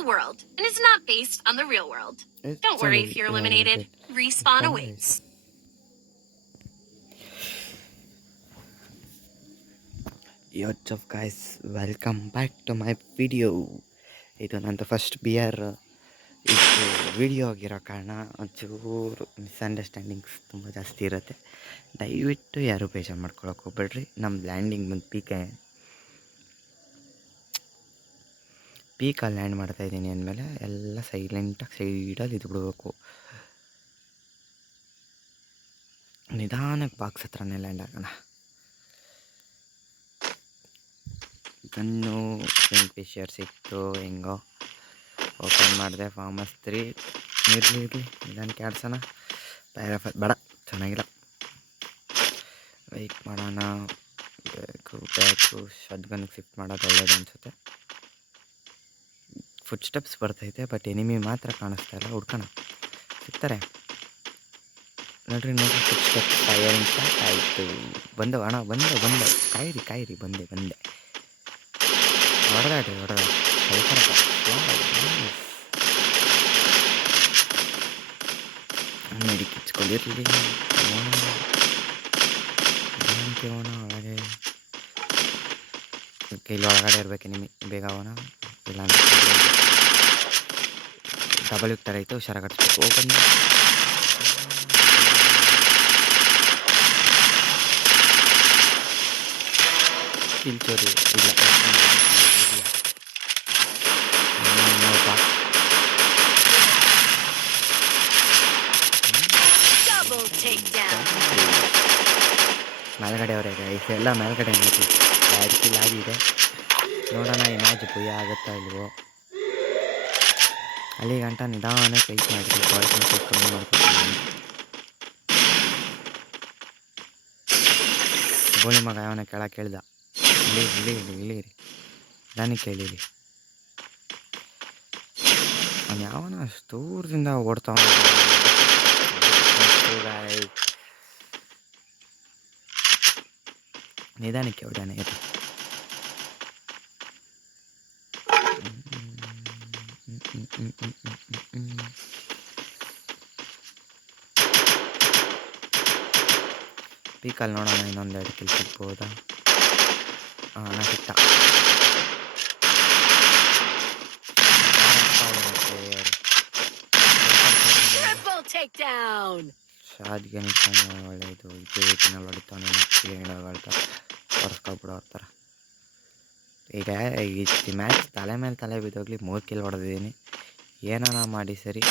world, and it's not based on the real world. Don't worry if you're eliminated. Respawn awaits. What's up guys, welcome back to my video. ಇದು ನಂದು first beer. ಇದು video ಆಗಿರೋ ಕಾರಣ ಒಂಚೂರು misunderstandings ತುಂಬ ಜಾಸ್ತಿ ಇರುತ್ತೆ. ದಯವಿಟ್ಟು ಯಾರು ಬೇಜಾರು ಮಾಡ್ಕೊಳಕ್ಕೆ ಹೋಗ್ಬೇಡ್ರಿ. ನಮ್ಮ ಲ್ಯಾಂಡಿಂಗ್ ಬಂದು ಪೀಕಲ್ಲಿ ಲ್ಯಾಂಡ್ ಮಾಡ್ತಾಯಿದ್ದೀನಿ ಅಂದಮೇಲೆ ಎಲ್ಲ ಸೈಲೆಂಟಾಗಿ ಸೈಡಲ್ಲಿ ಇದು ಬಿಡಬೇಕು. ನಿಧಾನಕ್ಕೆ ಬಾಕ್ಸ್ ಹತ್ರನೇ ಲ್ಯಾಂಡ್ ಆಗೋಣ. ಗನ್ನು ಫಿಶರ್ ಸಿಕ್ತು, ಹೆಂಗೋ ಓಪನ್ ಮಾಡಿದೆ. ಫಾರ್ಮಸ್ 3 ಇರಲಿ ನಿಧಾನಕ್ಕೆ ಆಡ್ಸೋಣ. ಪ್ಯಾರಾಫೈರ್ ಬೇಡ, ಚೆನ್ನಾಗಿಲ್ಲ. ವೆಯ್ಟ್ ಮಾಡೋಣ. ಬ್ಯಾಕು ಶಾಟ್ಗನ್ಗೆ ಶಿಫ್ಟ್ ಮಾಡೋದು ಒಳ್ಳೇದು ಅನಿಸುತ್ತೆ. ಫುಟ್ ಸ್ಟೆಪ್ಸ್ ಬರ್ತೈತೆ, ಬಟ್ ಎನಿಮಿ ಮಾತ್ರ ಕಾಣಿಸ್ತಾ ಇಲ್ಲ. ಹುಡ್ಕೋಣ, ಸಿಗ್ತಾರೆ ನೋಡ್ರಿ. ಫುಟ್ ಸ್ಟೆಪ್ಸ್ ಫೈರಿಂಗ್ ಸ್ಟಾರ್ಟ್ ಆಯಿತು. ಬಂದವು ಅಣ್ಣ, ಬಂದೆ. ಕಾಯಿರಿ ಬಂದೆ ಹೊಡೆದಾಡ್ರಿ ನೋಡಿ ಕಿಚ್ಕೊಂಡಿರಲಿ. ಒಳಗೆ ಕೈಲಿ ಒಳಗಡೆ ಇರ್ಬೇಕು ನಿಮಗೆ. ಬೇಗ ಅವನ ಇಲ್ಲ ಅಂತ ಡಬಲ್ ಥರ ಇತ್ತು, ಹುಷಾರಾಗಿಡ್ಸ್ಬೇಕು. ಓಪನ್ ಕಿಲ್ಚೋರಿ ಇಲ್ಲ. ಮೇಲ್ಗಡೆ ಅವರೇ ಎಲ್ಲ ಮೇಲ್ಗಡೆ ನೋಡ್ತೀವಿ. ಕಿಲ್ ಆಗಿದೆ. ನೋಡೋಣ ಈ ಮ್ಯಾಚ್ ಭಯ ಆಗುತ್ತಾ ಇಲ್ವೋ. ಅಲ್ಲಿ ಗಂಟ ನಿಧಾನ ಫೈಟ್ ಮಾಡಿದ್ವಿ. ಬಾಯ್ಸ್ ಕಮ್ಮಿ ಮಾಡ್ಕೊಳ್ತೀನಿ. ಗೋಳಿ ಮಗ ಅವನ ಕೆಳಗೆ ಕೇಳ್ದ, ಇಳಿರಿ ನಾನು ಕೇಳಿರಿ. ಅವನು ಯಾವನ ಅಷ್ಟು ದೂರದಿಂದ ಓಡ್ತಾವ. ನಿಧಾನಕ್ಕೆ ಹೊಡ್ಯಾನ ಇದು. ಪೀಕಲ್ಲಿ ನೋಡೋಣ, ಇನ್ನೊಂದೆರಡು ಕಿಲ್ ಸಿಗ್ಬೋದಾ? ನಾ ಸಿಕ್ತ. ಶಾಟ್ಗನ್ ಒಳ್ಳೆಯದು. ಜೇಟಿನಲ್ಲಿ ಹೊಡಿತಾನೆ, ಹೊಡಿತಾ ಹೊರಸ್ಕೊಬಿಡೋ ಥರ. ಈಗ ಈ ಮ್ಯಾಚ್ ತಲೆ ಮೇಲೆ ತಲೆ ಬಿದ್ದೋಗ್ಲಿ 3 ಕಿಲ್ ಹೊಡೆದಿದ್ದೀನಿ. ಏನಾನ ಮಾಡಿ ಸರಿ,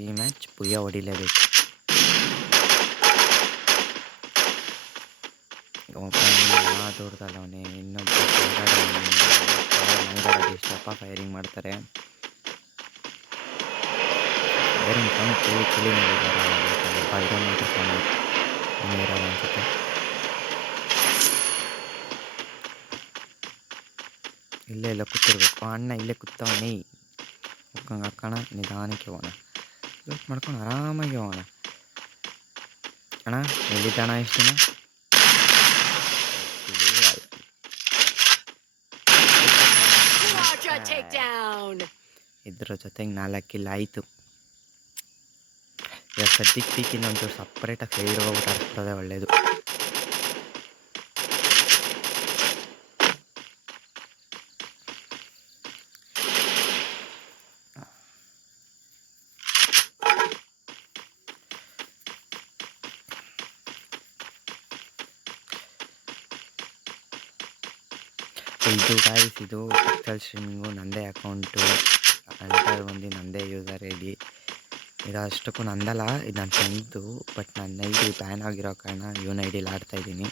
ಈ ಮ್ಯಾಚ್ ಪುಯ್ಯ ಹೊಡಿಲೇಬೇಕು. ದೂರದಲ್ಲ ಅವನೇ. ಇನ್ನೊಬ್ಬ ಇಷ್ಟಪ್ಪ ಫೈರಿಂಗ್ ಮಾಡ್ತಾರೆ. ಫೈರಿಂಗ್ ಸೌಂಡ್ ಕೇಳಿ ಇರೋದು ಅನ್ಸುತ್ತೆ. ಇಲ್ಲೇ ಕೂತಿರ್ಬೇಕು. ಅಣ್ಣ ಇಲ್ಲೇ ಕೂತವನೇ. ಹೋಗಂಗೆ ಹಾಕೋಣ, ನಿಧಾನಕ್ಕೆ ಹೋಗೋಣ. ವೇಟ್ ಮಾಡ್ಕೊಂಡು ಆರಾಮಾಗಿ ಹೋಗೋಣ. ಅಣ್ಣ ಎಲ್ಲಿದ್ದಣ್ಣ ಇಷ್ಟು ದಿನ? ಇದ್ರ ಜೊತೆಗೆ 4 ಕಿಲ್ ಆಯಿತು. ಇವಾಗ ಸದ್ಯಕ್ಕೆ ಪೀಕಿಂದ ಒಂಚೂರು ಸಪ್ರೇಟಾಗಿ ಸೈಡ್ ಹೋಗ್ಬಿಟ್ಟು ಆಡ್ಸ್ಬಿಡೋದೇ ಒಳ್ಳೆಯದು. ಇದು ಗಾಯ್ಸ್, ಇದು ಪಿಕ್ಸೆಲ್ ಸ್ಟ್ರೀಮಿಂಗು ನನ್ನದೇ ಅಕೌಂಟು. ಎಂಟರ್ ಬಂದು ನನ್ನದೇ ಯೂಸರ್ ಐ ಡಿ. ಇದು ಅಷ್ಟಕ್ಕೂ ನಂದಲ್ಲ, ಇದು ನನ್ನ ಫ್ರೆಂಡ್ದು. ಬಟ್ ನನ್ನ ಐ ಡಿ ಬ್ಯಾನ್ ಆಗಿರೋ ಕಾರಣ ಇವನ ಐ ಡಿಲಿ ಆಡ್ತಾಯಿದ್ದೀನಿ.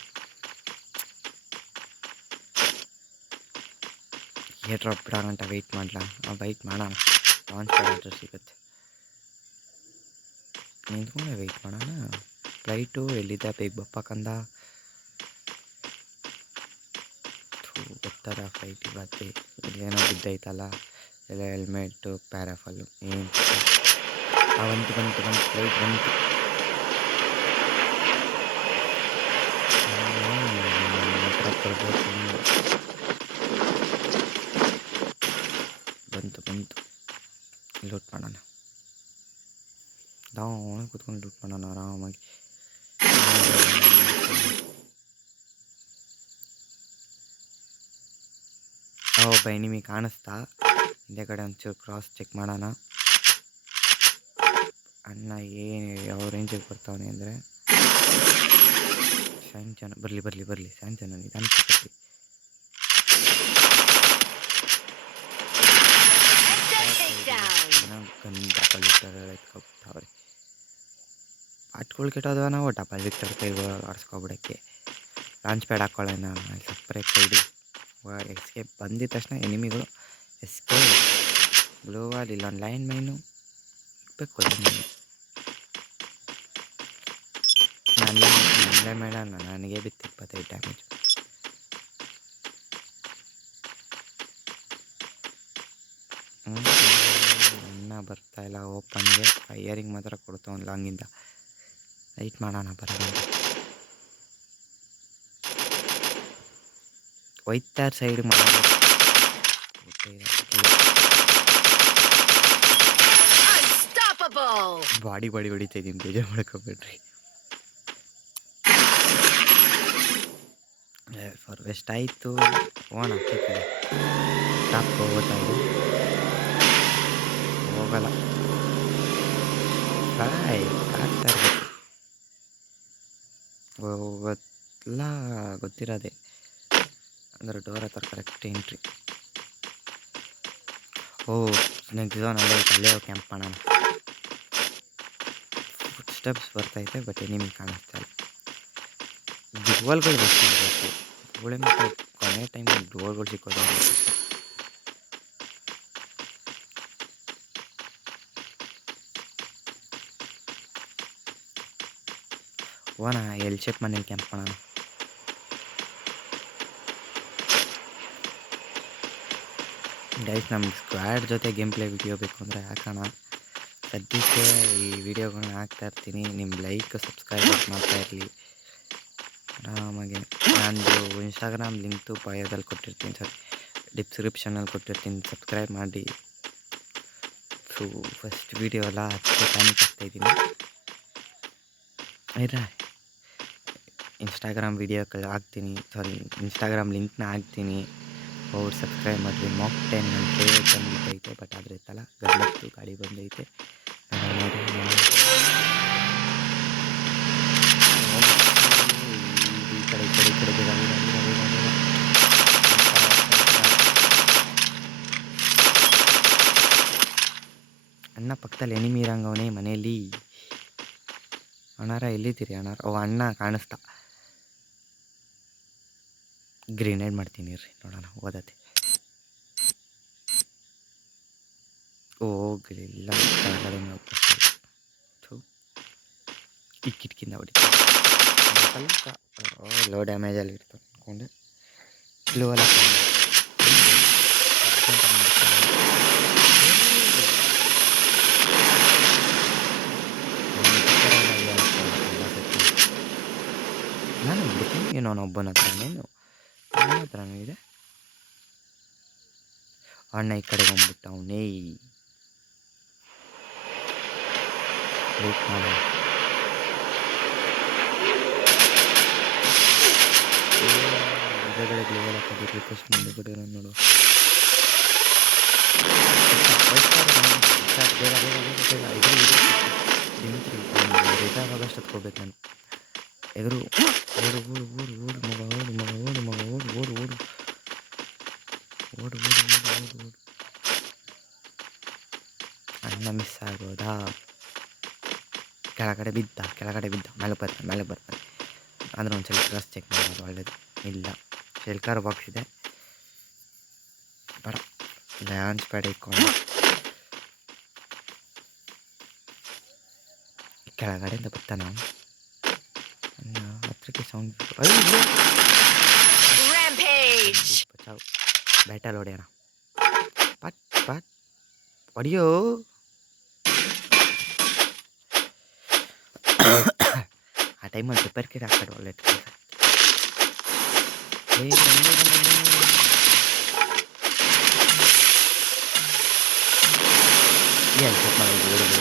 ಏರ್ ಡ್ರಾಪ್ ಬಿಡೋಗಂಟ ವೆಯ್ಟ್ ಮಾಡಲ. ವೆಯ್ಟ್ ಮಾಡೋಣ, ಲಾಂಚ್ ಆರ್ಡರ್ ಸಿಗುತ್ತೆ. ನಿಂತ್ಕೊಂಡೆ ವೆಯ್ಟ್ ಮಾಡೋಣ. ಫ್ಲೈಟು ಎಲ್ಲಿದ್ದ ಬೇಗ ಬಪ್ಪಕ್ಕಂದ ಗೊತ್ತದ. ಫ್ಲೈಟ್ ಇವತ್ತೆ ಇಲ್ಲೇನೋ ಬಿದ್ದೈತಲ್ಲ, ಎಲ್ಲ ಹೆಲ್ಮೆಟ್ಟು ಪ್ಯಾರಾಫಲ್ಲು ಏನು ಬಂತು ಫ್ಲೈಟ್ ಬಂತು. ಬಂತು ಲೂಟ್ ಮಾಡೋಣ. ನಾವು ಕೂತ್ಕೊಂಡು ಲೂಟ್ ಮಾಡೋಣ ಆರಾಮಾಗಿ. ಒಬ್ಬ ಎನಿಮಿ ಕಾಣಿಸ್ತಾ. ಹಿಂದೆ ಕಡೆ ಒಂಚೂರು ಕ್ರಾಸ್ ಚೆಕ್ ಮಾಡೋಣ. ಅಣ್ಣ ಯಾವ ರೇಂಜಿಗೆ ಬರ್ತಾವನೆ ಅಂದರೆ ಸ್ಯಾಂಚನ ಬರಲಿ ಸ್ಯಾಂಚನ ನಿಧಾನಕ್ಕೆ ಬರಲಿ. Double Victor ಎತ್ಕೊಬಿಟ್ಟವ್ರೆ. ಪಾಟ್ಗಳು ಕೆಟ್ಟೋದವ ನಾವು ಡಬಲ್ ವಿಕ್ಟರ್ ಕೈಗಳು ಆಡಿಸ್ಕೊಬಿಡೋಕ್ಕೆ ಲಾಂಚ್ ಪ್ಯಾಡ್ ಹಾಕ್ಕೊಳ್ಳೋಣ ಸಪ್ರೇಟ್ ಸೈಡು. ಎಸ್ಕೇಪ್ ಬಂದಿದ ತಕ್ಷಣ ಎನಿಮಿಗಳು ಎಸ್ಕೇಪ್ ಬ್ಲೂ ವಾಲ್ ಇಲ್ಲೊಂದು ಲೈನ್ ಮೈನು ಇಕ್ಬೇಕು. ನನ್ನದೇ ಮೇಡಮ್ ನನಗೆ ಬಿತ್ತು 25 ಡ್ಯಾಮೇಜ್. ಅನ್ನ ಬರ್ತಾಯಿಲ್ಲ ಓಪನ್ಗೆ. ಫೈಯರಿಂಗ್ ಮಾತ್ರ ಕೊಡ್ತಾವನು ಲಾಂಗಿಂದ. ವೈಟ್ ಮಾಡೋಣ ಬರೋಣ. ಒಯ್ತಾರ ಸೈಡ್ ಮಾಡೋದು. ಬಾಡಿ ಹೊಡಿತಾ ಇದ್ದೀನಿ, ಬೇಜಾರು ಮಾಡ್ಕೊಬೇಡ್ರಿ. ಫಾರ್ ವೆಸ್ಟ್ ಆಯಿತು. ಓಣ ಟಾಪ್ ಹೋಗ್ತಾ ಇದೆ, ಹೋಗಲ್ಲ. ಆಗ್ತಾ ಇರ್ಬೇಕು ಎಲ್ಲ ಗೊತ್ತಿರೋದೆ. ಅಂದರೆ ಡೋರ್ ಹತ್ರ ಕರೆಕ್ಟ್ ಎಂಟ್ರಿ. ನೆಕ್ಸ್ಟ್ ಝೋನ್ ಅಲ್ಲೇ ಕ್ಯಾಂಪ್ ಮಾಡೋಣ. ಫುಟ್ ಸ್ಟೆಪ್ಸ್ ಬರ್ತೈತೆ ಬಟ್ ನಿಮಗೆ ಕಾಣಿಸ್ತಾ ಇಲ್ಲ. ಡುವಲ್ಗಳು ಬೇಕು ಮಾಡಬೇಕು. ಗೋಳೆ ಮತ್ತು ಕೊನೆ ಟೈಮಲ್ಲಿ ಡುವಲ್ಗಳು ಸಿಕ್ಕೋದು. ಓನ ಎಲ್ ಶೇಪ್ ಮನೇಲಿ ಕ್ಯಾಂಪ್ ಮಾಡೋಣ. ಗೈಸ್ ನಮ್ಗೆ ಸ್ಕ್ವಾಡ್ ಜೊತೆ ಗೇಮ್ ಪ್ಲೇ ವಿಡಿಯೋ ಬೇಕು ಅಂದರೆ ಹಾಕೋಣ. ಸದ್ಯಕ್ಕೆ ಈ ವಿಡಿಯೋಗಳನ್ನ ಹಾಕ್ತಾ ಇರ್ತೀನಿ. ನಿಮ್ಮ ಲೈಕ್ ಸಬ್ಸ್ಕ್ರೈಬ್ ಮಾಡ್ತಾ ಇರಲಿ ಆರಾಮಾಗೆ. ನಂದು ಇನ್ಸ್ಟಾಗ್ರಾಮ್ ಲಿಂಕ್ತು ಬಯೋದಲ್ಲಿ ಕೊಟ್ಟಿರ್ತೀನಿ, ಡಿಸ್ಕ್ರಿಪ್ಷನಲ್ಲಿ ಕೊಟ್ಟಿರ್ತೀನಿ, ಸಬ್ಸ್ಕ್ರೈಬ್ ಮಾಡಿ. ಫಸ್ಟ್ ವಿಡಿಯೋ ಎಲ್ಲ ಹತ್ತು ಟೈಮಿಗೆ ಹಾಕ್ತಾಯಿದ್ದೀನಿ. ಆಯ್ತಾ, ಇನ್ಸ್ಟಾಗ್ರಾಮ್ ವಿಡಿಯೋ ಹಾಕ್ತೀನಿ, ಇನ್ಸ್ಟಾಗ್ರಾಮ್ ಲಿಂಕ್ನ ಹಾಕ್ತೀನಿ. ಅವ್ರು ಸಬ್ಸ್ಕ್ರೈಬ್ ಮಾಡಿರಿ. ಮಾಕ್ 10 ನನ್ನ ಫೇವ್ರೇಟ್ ಬಂದೈತೆ, ಬಟ್ ಆದರೆ ಇತ್ತಲ್ಲ ಗಡ್ಲತ್ತು ಗಾಡಿ ಬಂದೈತೆ. ಈ ಕಡೆ ಅಣ್ಣ ಪಕ್ಕದಲ್ಲಿ ಎನಿಮಿ ಇರಂಗವನೇ ಮನೆಯಲ್ಲಿ. ಅಣ್ಣಾರ ಎಲ್ಲಿದ್ದೀರಿ ಅಣ್ಣಾರ? ಅಣ್ಣ ಕಾಣಿಸ್ತಾ. ಗ್ರೆನೇಡ್ ಮಾಡ್ತೀನಿ ರೀ, ನೋಡೋಣ ಓದತ್ತೆ. ಹೋಗಲಿಲ್ಲ ಕೆಳಗಡೆ ಈ ಕಿಟಕಿಂದ ಹೊಡಿತೀನಿ. ಸ್ವಲ್ಪ ಲೋ ಡ್ಯಾಮೇಜಲ್ಲಿ ಇರ್ತದೆ ಅಂದ್ಕೊಂಡೆ. ಬ್ಲೂ ಅಲ್ಲ ನಾನು ಬಿಡ್ತೀನಿ. ಏನೋ ಒಬ್ಬನ ಹತ್ರನೇನು ನನ್ನ ಹತ್ರನೂ ಇದೆ. ಅಣ್ಣ ಈ ಕಡೆಗೆ ಹೋಗ್ಬಿಟ್ಟ. ಅವನೇ ವೇಟ್ ಮಾಡೋಣ. ಎದುರುಗಡೆ ಗ್ಲೋವಲ್ ಹಾಕೋದು ರಿಕ್ವೆಸ್ಟ್ ಮಾಡಿಬಿಟ್ಟು ನಾನು ನೋಡು. ರಿಸರ್ವ್ ಹತ್ಕೋಬೇಕು ನಾನು. ಎದುರು ಓಡು ಓಡು ಓಡು ಓಡು ಮಗ ಓಡು ಮಗ ಓಡು ಮಗ ಓಡು ಓಡು ಓಡು ಓಡು ಓಡು ಓಡು ಓಡು ಓಡು. ಅಣ್ಣ ಮಿಸ್ ಆಗೋದಾ? ಕೆಳಗಡೆ ಬಿದ್ದ ಮೇಲೆ ಬರ್ತಾನೆ. ಅಂದರೆ ಒಂದು ಸ್ವಲ್ಪ ಕ್ರಾಸ್ ಚೆಕ್ ಮಾಡೋದು ಒಳ್ಳೇದು. ಇಲ್ಲ, ಶೆಲ್ಕರ್ ಬಾಕ್ಸ್ ಇದೆ, ಬೇಡ. ಲಾಂಚ್ ಪ್ಯಾಡ್ ಇಟ್ಕೊಂಡು ಕೆಳಗಡೆಯಿಂದ ಬರ್ತಾನೆ ಅವನು. ಹತ್ರಕ್ಕೆ ಸೌಂಡ್ ಬಚಾವ್. ಬ್ಯಾಟಲ್ ಹೊಡೆಯೋಣ. ಪಟ್ ಹೊಡಿಯೋ. ಆ ಟೈಮಲ್ಲಿ ರಿಪೇರ್ ಕಿಟ್ ಹಾಕೋದು ಒಳ್ಳೆ. ಎಲ್ಸಪ್ ಮಾಡೋದು ಓಡುದು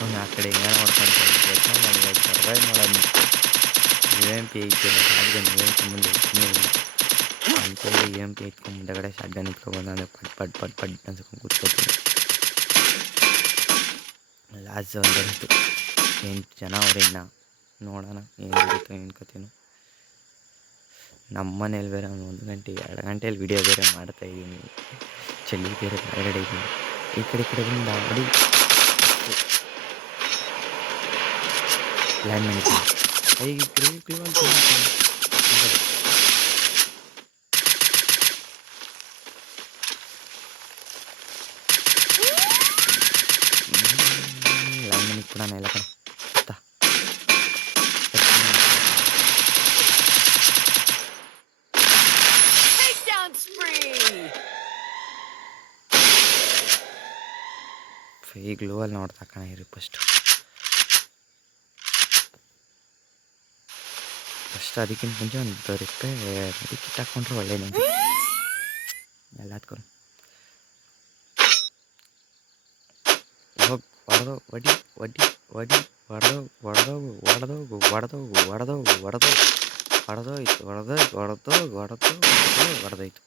ಅವ್ನು ಆ ಕಡೆ ಹೆಂಗ ನೋಡ್ಕೊಂತ ನನಗೆ ಸರ್ವೈವ್ ಮಾಡೋದು UMP ಐತೆ ಶಾಟ್ಗನ್ UMP ಮುಂದೆ ಇಕ್ಕನೇ ಇಲ್ಲ ಅಂತೇಳಿ UMP ಇಟ್ಕೊಂಡು ಮುಂದೆಗಡೆ ಶಾಟ್ಗನ್ ಇಟ್ಕೊಂಡು ನಾನು ಪಟ್ ಪಟ್ ಪಟ್ ಪಟ್ ಅನ್ಸ್ಕೊಂಡು ಕೂತ್ಕೋತೀನಿ. ಲಾಸ್ಟ್ ಒಂದಂತು 8 ಜನ ಅವ್ರೆ ಇನ್ನು ನೋಡೋಣ ಏನಾಗುತ್ತೋ ಏನು ಕಥೆನೋ. ನಮ್ಮ ಮನೇಲಿ ಬೇರೆ 1 ಗಂಟೆ 2 ಗಂಟೆಯಲ್ಲಿ ವಿಡಿಯೋ ಬೇರೆ ಮಾಡ್ತಾಯಿದ್ದೀನಿ. ಚಳಿ ಬೇರೆ ಹೊರಗಡೆ ಇದ್ದೀನಿ. ಈ ಕಡೆ ಬಂದು ಅಡಿ ಲ್ಯಾಂಡ್ ಮಾಡಿದ್ದೀನಿ. ಈಗ ಕ್ಲೂ ಅಂತ ಲ್ಯಾಂಡ್ ಮನೆಗೆ ಕೂಡ ಎಲ್ಲ ಕಡೆ ಈ ಗ್ಲೂ ಅಲ್ಲಿ ನೋಡ್ತಾ ಕಣ ಇರಿ ಫಸ್ಟ್ ಅದಕ್ಕಿಂತ ಮುಂಚೆ ಒಂದು ರಿಪ್ಪೆ ಕಿಟ್ ಹಾಕ್ಕೊಂಡ್ರೆ ಒಳ್ಳೇದು ಎಲ್ಲ ಹತ್ಕೊಂಡು ಹೋಗಿ ಹೊಡೆದೋಗು ಹೊಡೆದೋಯ್ತು.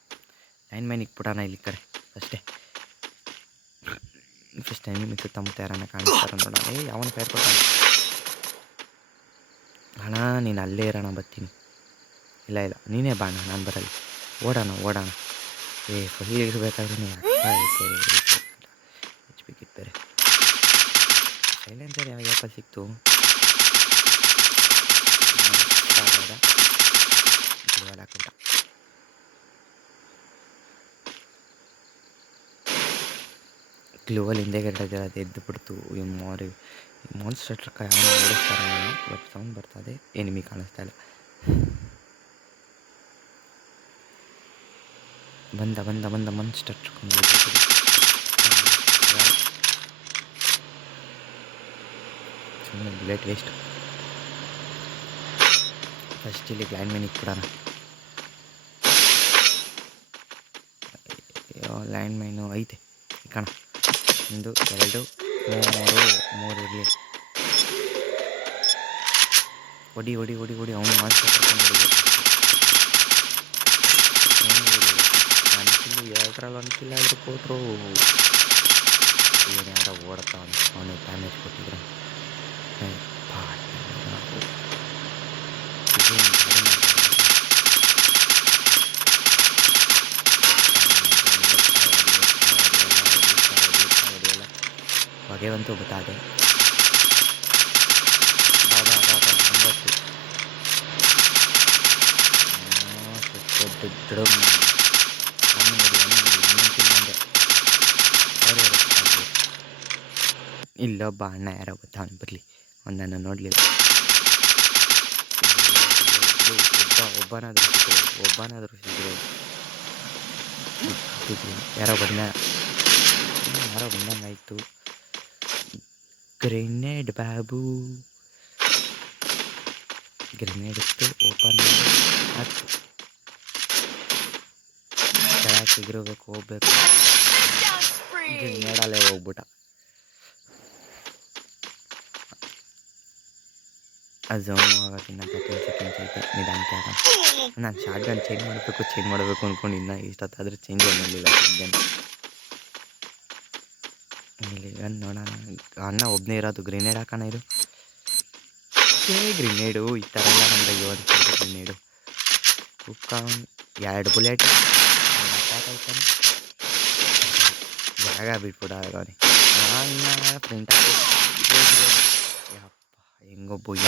ಲೈನ್ ಮೈನ್ ಇಕ್ಬಿಡೋಣ ಇಲ್ಲಿ ಕಡೆ ಅಷ್ಟೇ. ಫಸ್ಟ್ ಟೈಮ್ ಮಿಕ್ಕು ತಮ್ಮ ಯಾರನ್ನ ಕಾಣಿಸ್ತಾರ ನೋಡೋಣ. ಯಾವನ ಫೈರ್ ಕೊಟ್ಟ ಅಣ್ಣ ನೀನು ಅಲ್ಲೇ ಇರೋಣ ಬರ್ತೀನಿ. ಇಲ್ಲ ನೀನೇ ಬಾಣ ನಾನು ಬರಲ್ಲ. ಓಡೋಣ ಫುಲ್ ಇರಬೇಕಾದ್ರೆ ನೀನು ಹೆಚ್ಚಬೇಕಿತ್ತು. ಸೈಲೆನ್ಸರ್ ಯಾವಾಗ ಸಿಕ್ತು ಹಾಕೊಂಡ. ಗ್ಲೂವಲ್ಲಿ ಹಿಂದೆಗಡೆ ಅದು ಎದ್ದು ಬಿಡ್ತು. ಈ ಮಾನ್ಸ್ಟರ್ ಟ್ರಕ್ ಯಾವ ಓಡಿಸ್ತಾರೆ ಬಟ್ ಸೌಂಡ್ ಬರ್ತದೆ. ಎನಿಮಿ ಕಾಣಿಸ್ತಾ ಇಲ್ಲ. ಬಂದ ಮಾನ್ಸ್ಟರ್ ಟ್ರಕ್ ಸುಮ್ಮನೆ ಬುಲೆಟ್ ವೇಸ್ಟ್. ಫಸ್ಟ್ ಇಲ್ಲಿ ಲ್ಯಾಂಡ್ ಮೈನ್ ಇಟ್ಬಿಡೋಣ. ಲ್ಯಾಂಡ್ ಮೈನು ಐತೆ ಕಣ. 1 2 3 ಇರಲಿ. ಹೊಡಿ ಅವನು ಮಾಸ್ಟರ್ ಕರ್ಕೊಂಡು ಹೊಡಿಬೇಕು. ಅನ್ಕಿಲ್ಲ 2ರಲ್ಲಿ 1 ಕಿಲ್ ಆದರೂ ಕೊಟ್ಟರು. ಏನು ಯಾರೋ ಓಡ್ತಾವನು. ಅವನಿಗೆ ಡ್ಯಾಮೇಜ್ ಕೊಟ್ಟಿದ್ರು. ಹೊಗೆವಂತೂ ಗೊತ್ತಾದೆ. ಇಲ್ಲೊಬ್ಬ ಅಣ್ಣ ಯಾರೋ ಗೊತ್ತಾ ಅವನು ಬರಲಿ. ಒಂದನ್ನು ನೋಡಲಿಲ್ಲ. ಒಬ್ಬನಾದರೂ ಸಿಕ್ಕರು. ಯಾರೋ ಬಂದಂಗಾಯ್ತು. ಗ್ರೆನೇಡ್ ಬಾಬು ಗ್ರೆನೇಡ್ ಇತ್ತು. ಓಪನ್ ಹತ್ತು ಕೆಳಗೆ ಸಿಗಿರಬೇಕು. ಹೋಗ್ಬೇಕು. ಗ್ರೆನೇಡಲ್ಲೇ ಹೋಗ್ಬಿಟ್ಟ. ಅದು ಝೋನ್ ಆಗೋಕ್ಕಿನ್ನ 30 ಸೆಕೆಂಡ್ಸ್ ಐತೆ. ನಿಧಾನಕ್ಕೆ ಆಗ ನಾನು ಶಾರ್ಟ್ ಗನ್ ಚೇಂಜ್ ಮಾಡಬೇಕು ಅಂದ್ಕೊಂಡು ಇನ್ನೂ ಇಷ್ಟೊತ್ತಾದರೂ ಚೇಂಜ್ ಮಾಡಲಿಲ್ಲ. ಇಲ್ಲಿ ಗನ್ ನೋಡೋಣ. ಅಣ್ಣ ಒಬ್ಬನೇ ಇರೋದು. ಗ್ರೆನೇಡ್ ಹಾಕೋಣ ಇರು. ಗ್ರೆನೇಡು ಈ ಥರ ಎಲ್ಲ ನಮ್ಗೆ ಗ್ರೆನೇಡು ಉಕ್ಕಾನ್ 2 ಬುಲೆಟ್ ಆಯ್ತಾನೆ. ಜಾಗ ಬಿಟ್ಬಿಡೋನೆ ಅಣ್ಣ ಫ್ರೆಂಡ್. ಯಪ್ಪ ಹೆಂಗೋ ಬುಯ್ಯ